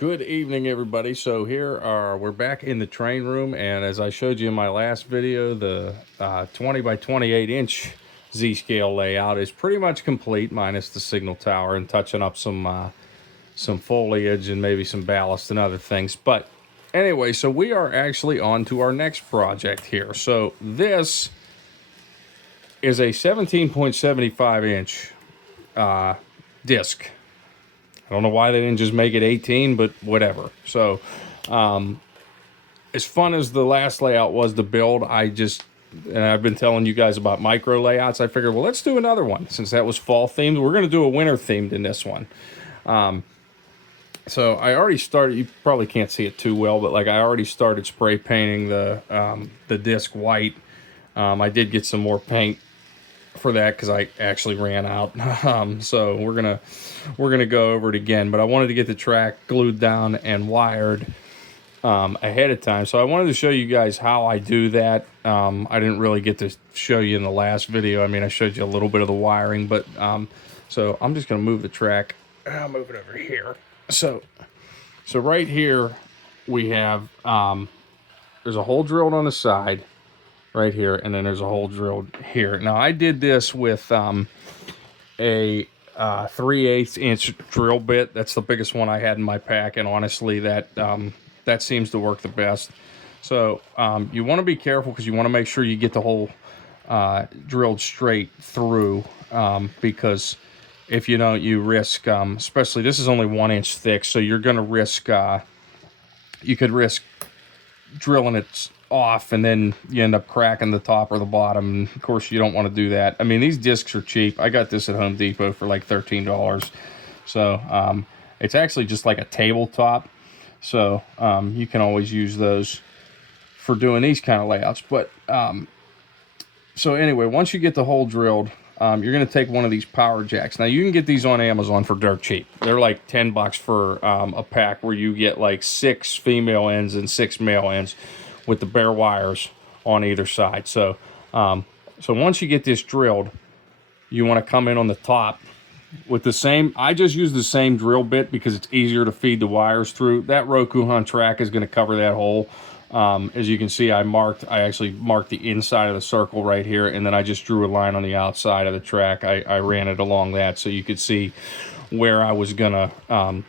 Good evening, everybody. So we're back in the train room, and as I showed you in my last video, the 20 by 28 inch Z-scale layout is pretty much complete, minus the signal tower and touching up some foliage and maybe some ballast and other things. But anyway, so we are actually on to our next project here. So this is a 17.75 inch disc. I don't know why they didn't just make it 18, but whatever. So, as fun as the last layout was to build, and I've been telling you guys about micro layouts, I figured, well, let's do another one. Since that was fall themed, we're going to do a winter themed in this one. So I already started, you probably can't see it too well, but like I already started spray painting the disc white. I did get some more paint for that because I actually ran out. So we're gonna go over it again, but I wanted to get the track glued down and wired ahead of time. So I wanted to show you guys how I do that. I didn't really get to show you in the last video. I mean, I showed you a little bit of the wiring, but so I'm just gonna move the track. I'll move it over here. So right here we have there's a hole drilled on the side right here, and then there's a hole drilled here. Now I did this with a 3/8 inch drill bit. That's the biggest one I had in my pack, and honestly that seems to work the best. So you want to be careful because you want to make sure you get the hole drilled straight through, because if you don't, you risk, especially this is only 1 inch thick, so you're going to risk, you could risk drilling it off and then you end up cracking the top or the bottom. And of course you don't want to do that. I mean, these discs are cheap. I got this at Home Depot for like $13. So it's actually just like a tabletop, so you can always use those for doing these kind of layouts. But so anyway, once you get the hole drilled, you're going to take one of these power jacks. Now you can get these on Amazon for dirt cheap. They're like $10 for a pack where you get like 6 female ends and 6 male ends with the bare wires on either side. So so once you get this drilled, you want to come in on the top with the same, I just use the same drill bit because it's easier to feed the wires through. That Rokuhan track is going to cover that hole. As you can see, I actually marked the inside of the circle right here, and then I just drew a line on the outside of the track. I ran it along that so you could see where I was gonna have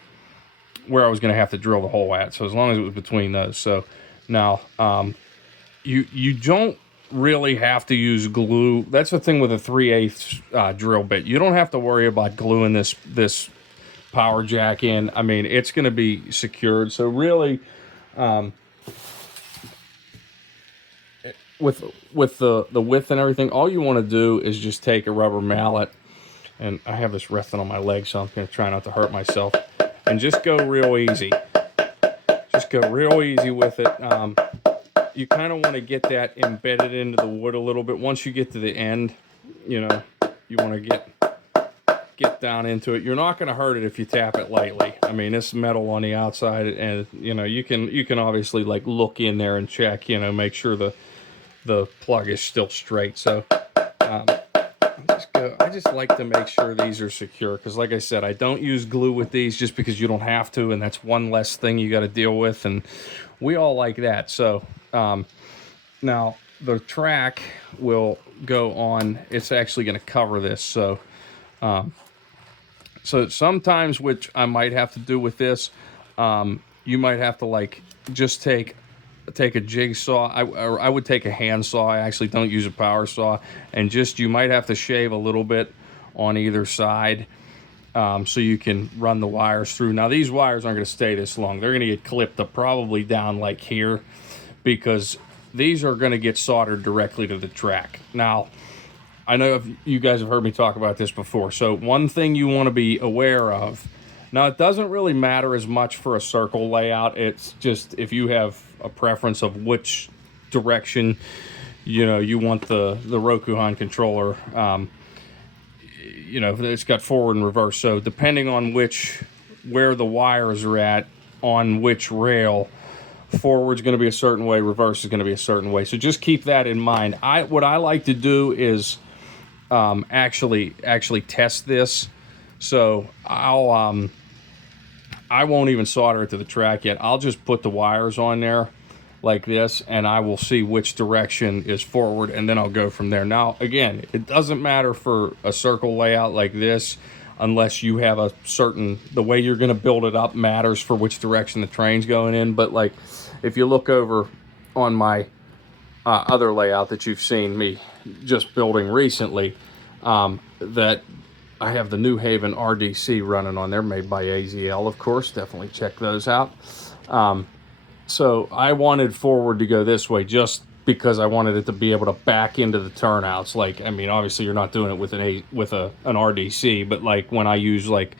to drill the hole at. So as long as it was between those. So now you don't really have to use glue. That's the thing with a 3/8 drill bit. You don't have to worry about gluing this power jack in. I mean, it's going to be secured. So really, with the width and everything, all you want to do is just take a rubber mallet, and I have this resting on my leg, so I'm going to try not to hurt myself, and just go real easy. Just go real easy with it. You kind of want to get that embedded into the wood a little bit. Once you get to the end, you know, you want to get down into it. You're not going to hurt it if you tap it lightly. I mean, this metal on the outside, and you know, you can obviously like look in there and check, you know, make sure the plug is still straight. So I just like to make sure these are secure, because like I said, I don't use glue with these just because you don't have to, and that's one less thing you got to deal with, and we all like that. So now the track will go on, it's actually going to cover this. So so sometimes, which I might have to do with this, you might have to like just take a jigsaw. I would take a hand saw. I actually don't use a power saw, and just, you might have to shave a little bit on either side, so you can run the wires through. Now these wires aren't going to stay this long. They're going to get clipped up probably down like here, because these are going to get soldered directly to the track. Now I know if you guys have heard me talk about this before. So one thing you want to be aware of, now it doesn't really matter as much for a circle layout. It's just if you have a preference of which direction, you know, you want the Rokuhan controller, you know, it's got forward and reverse. So depending on where the wires are at on which rail, forward's going to be a certain way, reverse is going to be a certain way. So just keep that in mind. What I like to do is actually test this. So I won't even solder it to the track yet. I'll just put the wires on there like this, and I will see which direction is forward, and then I'll go from there. Now, again, it doesn't matter for a circle layout like this unless you have a certain, the way you're going to build it up matters for which direction the train's going in. But like, if you look over on my other layout that you've seen me just building recently, that I have the New Haven RDC running on there, made by AZL, of course. Definitely check those out. So I wanted forward to go this way just because I wanted it to be able to back into the turnouts. Like, I mean, obviously you're not doing it with an RDC, but like when I use like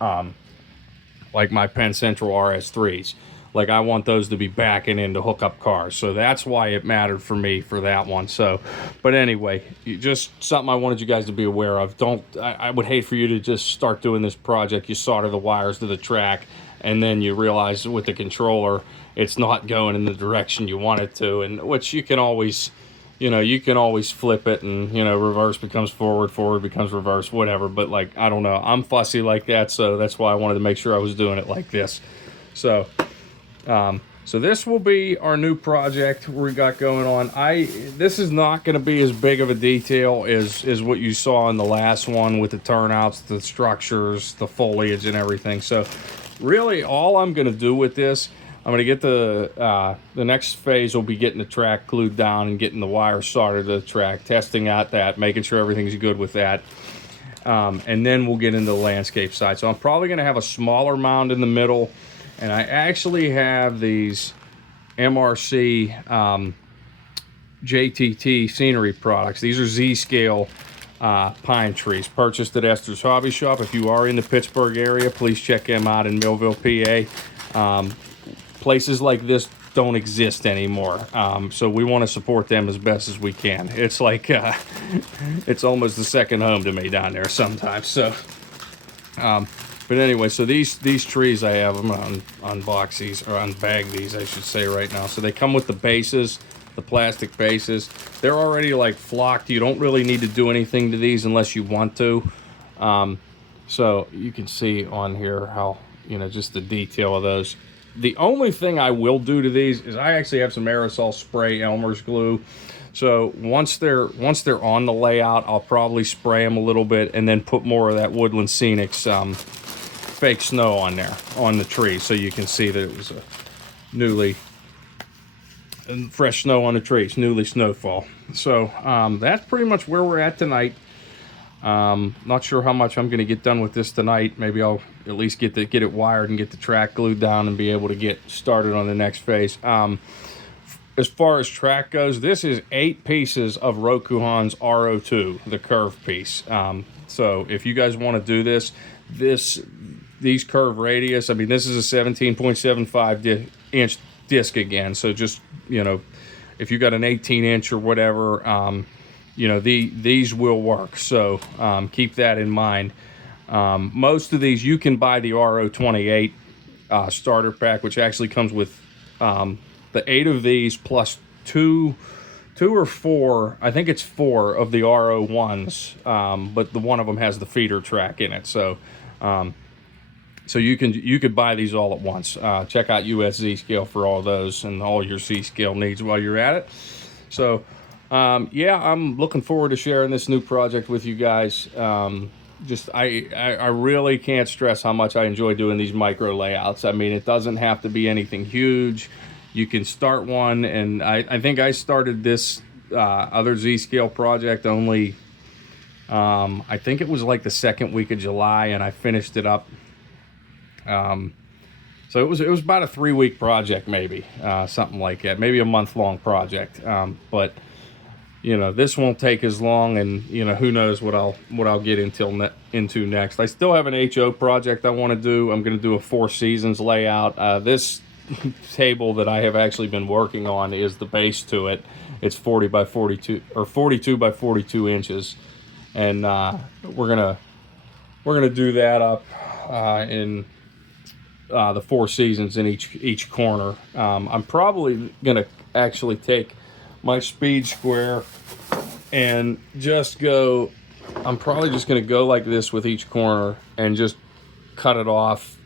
my Penn Central RS3s, like I want those to be backing into hookup cars. So that's why it mattered for me for that one. So, but anyway, just something I wanted you guys to be aware of. I would hate for you to just start doing this project. You solder the wires to the track and then you realize with the controller, it's not going in the direction you want it to, and which you can always, you can always flip it and, reverse becomes forward, forward becomes reverse, whatever. But like, I don't know, I'm fussy like that. So that's why I wanted to make sure I was doing it like this. So, so this will be our new project we got going on. This is not going to be as big of a detail as what you saw in the last one with the turnouts, the structures, the foliage and everything. So really all I'm going to do with this, I'm going to get the next phase will be getting the track glued down and getting the wire soldered to the track, testing out that, making sure everything's good with that. And then we'll get into the landscape side. So I'm probably going to have a smaller mound in the middle. And I actually have these MRC JTT scenery products. These are Z-scale pine trees purchased at Esther's Hobby Shop. If you are in the Pittsburgh area, please check them out in Millville, PA. Places like this don't exist anymore. So we want to support them as best as we can. It's like, it's almost the second home to me down there sometimes. So, but anyway, so these trees, I have them on unbox these, or unbag these, I should say right now. So they come with the bases, the plastic bases. They're already like flocked. You don't really need to do anything to these unless you want to. So you can see on here how, just the detail of those. The only thing I will do to these is I actually have some aerosol spray Elmer's glue. So once they're on the layout, I'll probably spray them a little bit and then put more of that Woodland Scenics fake snow on there on the tree, so you can see that it was a fresh snow on the trees, newly snowfall. So that's pretty much where we're at tonight. Not sure how much I'm going to get done with this tonight. Maybe I'll at least get it wired and get the track glued down and be able to get started on the next phase. As far as track goes, this is 8 pieces of Rokuhan's RO2, the curve piece. So if you guys want to do these curve radius, I mean, this is a 17.75 inch disc again. So just, if you got an 18 inch or whatever, these will work. So keep that in mind. Most of these, you can buy the RO28 starter pack, which actually comes with the 8 of these plus two or 4, I think it's 4 of the RO1s, but the one of them has the feeder track in it. So so you could buy these all at once. Check out US Z-Scale for all those and all your Z-Scale needs while you're at it. So yeah, I'm looking forward to sharing this new project with you guys. I really can't stress how much I enjoy doing these micro layouts. I mean, it doesn't have to be anything huge. You can start one, and I think I started this other Z-Scale project only, I think it was like the second week of July, and I finished it up. So it was about a 3-week project, maybe, something like that, maybe a month-long project. But this won't take as long, and who knows what I'll get into next. I still have an HO project I want to do. I'm going to do a 4 Seasons layout. This table that I have actually been working on is the base to it. It's 40 by 42 or 42 by 42 inches, and we're gonna do that up in the 4 Seasons in each corner. I'm probably gonna actually take my speed square and just go. I'm probably just gonna go like this with each corner and just cut it off.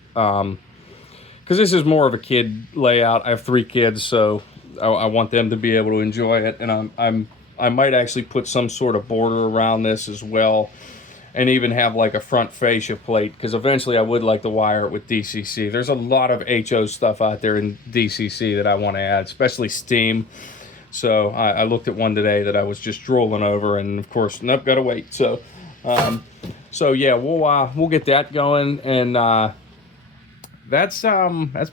because this is more of a kid layout. I have 3 kids, so I want them to be able to enjoy it, and I might actually put some sort of border around this as well, and even have like a front fascia plate, because eventually I would like to wire it with DCC. There's a lot of HO stuff out there in DCC that I want to add, especially steam. So I looked at one today that I was just drooling over, and of course, nope, gotta wait. So yeah, we'll get that going, and that's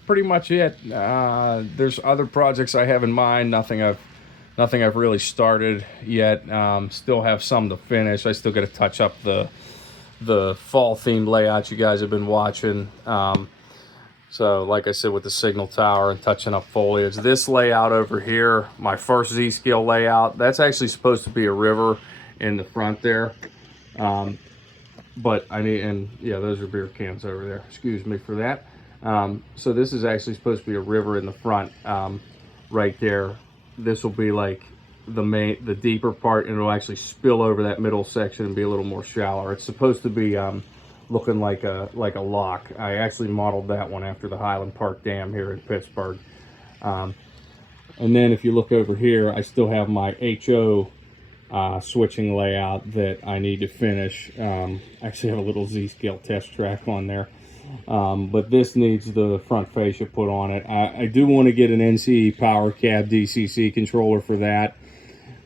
pretty much it. There's other projects I have in mind. Nothing I've really started yet. Still have some to finish. I still got to touch up the fall themed layout you guys have been watching. So like I said, with the signal tower and touching up foliage, this layout over here, my first Z-scale layout, that's actually supposed to be a river in the front there. But I need, and yeah, those are beer cans over there. Excuse me for that. So this is actually supposed to be a river in the front, right there. This will be like the deeper part, and it'll actually spill over that middle section and be a little more shallower. It's supposed to be looking like a lock. I actually modeled that one after the Highland Park Dam here in Pittsburgh. And then if you look over here, I still have my HO switching layout that I need to finish. I actually have a little Z-scale test track on there. But this needs the front fascia put on it. I do want to get an NC Power Cab DCC controller for that.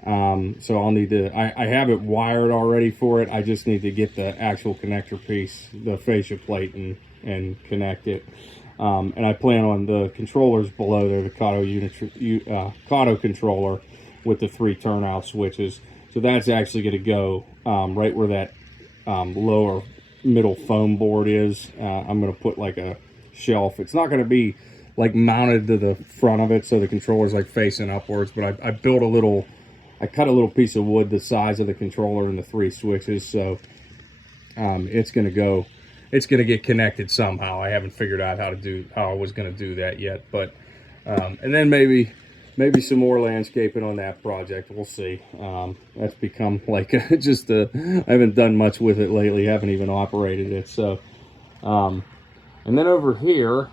So I'll need to, I have it wired already for it. I just need to get the actual connector piece, the fascia plate, and connect it. And I plan on the controllers below there, the Kato controller with the 3 turnout switches. So that's actually going to go right where that lower middle foam board is. I'm going to put like a shelf. It's not going to be like mounted to the front of it, so the controller's like facing upwards, but I built a little, I cut a little piece of wood the size of the controller and the 3 switches, so it's going to get connected somehow. I haven't figured out how I was going to do that yet, but and then maybe some more landscaping on that project. We'll see. That's become like just I haven't done much with it lately. Haven't even operated it. So, and then over here,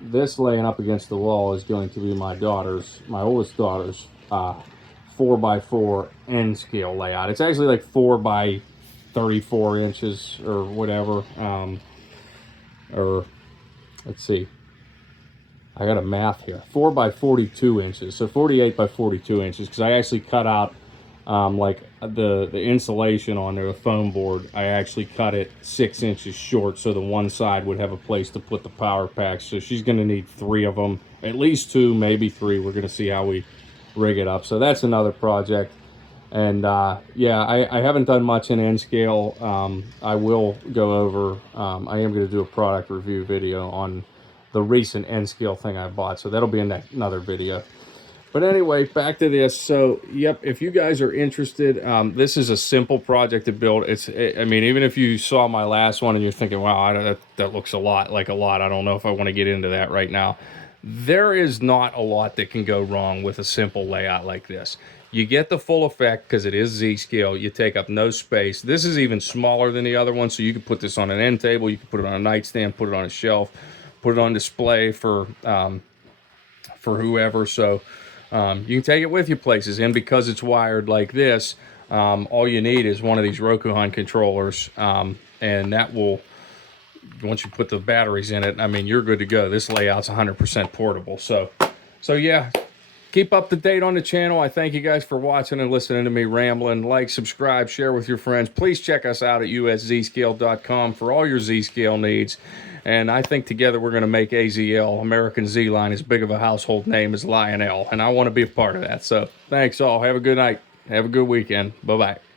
this laying up against the wall is going to be my oldest daughter's 4x4 N scale layout. It's actually like 4 by 34 inches or whatever. Or let's see. I got a math here. 4 by 42 inches, so 48 by 42 inches. Because I actually cut out like the insulation on there, the foam board. I actually cut it 6 inches short, so the one side would have a place to put the power packs. So she's going to need 3 of them, at least 2, maybe 3. We're going to see how we rig it up. So that's another project. And yeah, I haven't done much in N scale. I will go over. I am going to do a product review video on the recent N scale thing I bought, so that'll be in another video. But anyway, back to this. So yep, if you guys are interested, this is a simple project to build. I mean, even if you saw my last one and you're thinking, wow, that looks like a lot, I don't know if I want to get into that right now. There is not a lot that can go wrong with a simple layout like this. You get the full effect because it is Z-scale. You take up no space. This is even smaller than the other one, so you can put this on an end table, you can put it on a nightstand, put it on a shelf, put it on display for whoever. So you can take it with you places, and because it's wired like this, all you need is one of these Rokuhan controllers, and that will, once you put the batteries in it, I mean, you're good to go. This layout's 100% portable. So yeah, keep up to date on the channel. I thank you guys for watching and listening to me rambling. Like, subscribe, share with your friends. Please check us out at uszscale.com for all your Z-scale needs. And I think together we're going to make AZL, American Z-Line, as big of a household name as Lionel. And I want to be a part of that. So thanks all. Have a good night. Have a good weekend. Bye-bye.